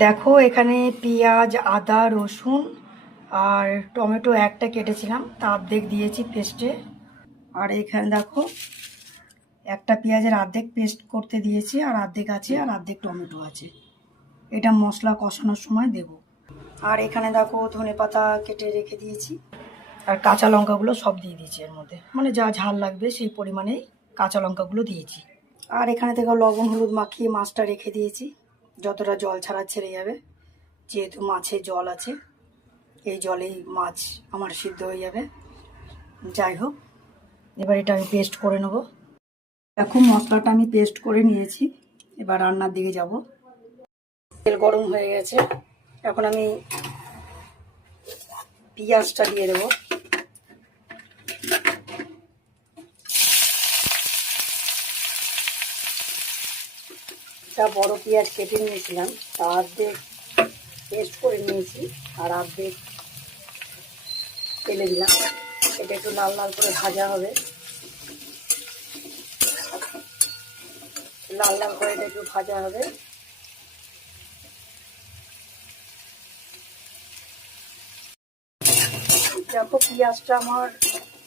দেখো এখানে পেঁয়াজ, আদা, রসুন আর টমেটো একটা কেটেছিলাম, তা অর্ধেক দিয়েছি পেস্টে। আর এখানে দেখো একটা পেঁয়াজের অর্ধেক পেস্ট করতে দিয়েছি, আর অর্ধেক আছে, আর অর্ধেক টমেটো আছে। এটা মশলা কষানোর সময় দেব। আর এখানে দেখো ধনেপাতা কেটে রেখে দিয়েছি, আর কাঁচা লঙ্কাগুলো সব দিয়ে দিয়েছি এর মধ্যে, মানে যা ঝাল লাগবে সেই পরিমাণেই কাঁচা লঙ্কাগুলো দিয়েছি। আর এখানে থেকে লবণ হলুদ মাখিয়ে মাছটা রেখে দিয়েছি, যতটা জল ছাড়া ছেড়ে যাবে, যেহেতু মাছে জল আছে, এই জলেই মাছ আমার সিদ্ধ হয়ে যাবে। যাই হোক, এবার এটা আমি পেস্ট করে নেব। দেখো মশলাটা আমি পেস্ট করে নিয়েছি, এবার রান্নার দিকে যাব। তেল গরম হয়ে গেছে, এখন আমি পেঁয়াজটা দিয়ে দেবো। একটা বড় পেঁয়াজ কেটে নিয়েছিলাম, তা অর্ধেক পেস্ট করে নিয়েছি, আর অর্ধেক তেলে দিলাম। এটা একটু লাল লাল করে ভাজা হবে, লাল লাল করে এটা একটু ভাজা হবে। দেখো পেঁয়াজটা আমার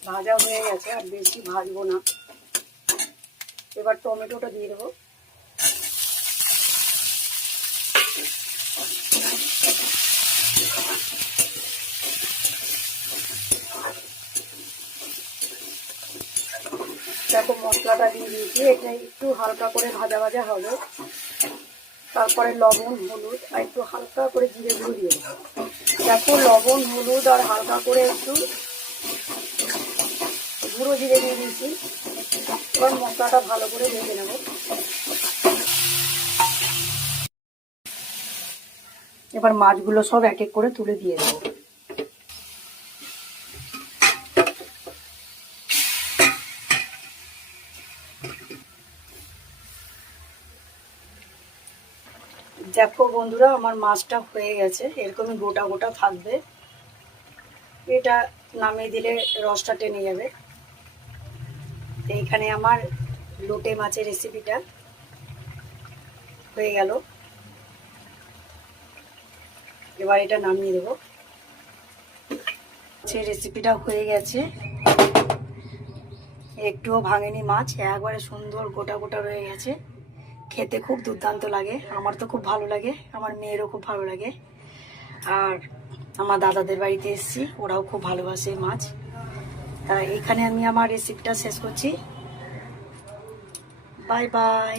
ভাজা হয়ে গেছে, আর বেশি ভাজবো না। এবার টমেটোটা দিয়ে দেবো। দেখো মশলাটা দিয়ে দিয়েছি, এটা একটু হালকা করে ভাজা ভাজা হবে। তারপরে লবণ হলুদ আর একটু হালকা করে জিরে গুঁড়ো দিয়ে দেবো। দেখো লবণ হলুদ আর হালকা করে একটু গুঁড়ো জিরে দিয়ে দিয়েছি। এবার মশলাটা ভালো করে ভেজে নেব। এবার মাছগুলো সব এক এক করে তুলে দিয়ে দেবো। দেখো বন্ধুরা, আমার মাছটা হয়ে গেছে, এরকমই গোটা গোটা থাকবে। এটা নামিয়ে দিলে রসটা টেনে যাবে। এইখানে আমার লোটে মাছের রেসিপিটা হয়ে গেল। এবার এটা নামিয়ে দেবো। মাছের রেসিপিটা হয়ে গেছে, একটুও ভাঙেনি মাছ, একবারে সুন্দর গোটা গোটা রয়ে গেছে। খেতে খুব দুর্দান্ত লাগে, আমার তো খুব ভালো লাগে, আমার মেয়েরও খুব ভালো লাগে। আর আমার দাদাদের বাড়িতে এসেছি, ওরাও খুব ভালোবাসে মাছ। তাই এখানে আমি আমার রেসিপিটা শেষ করছি। Bye bye.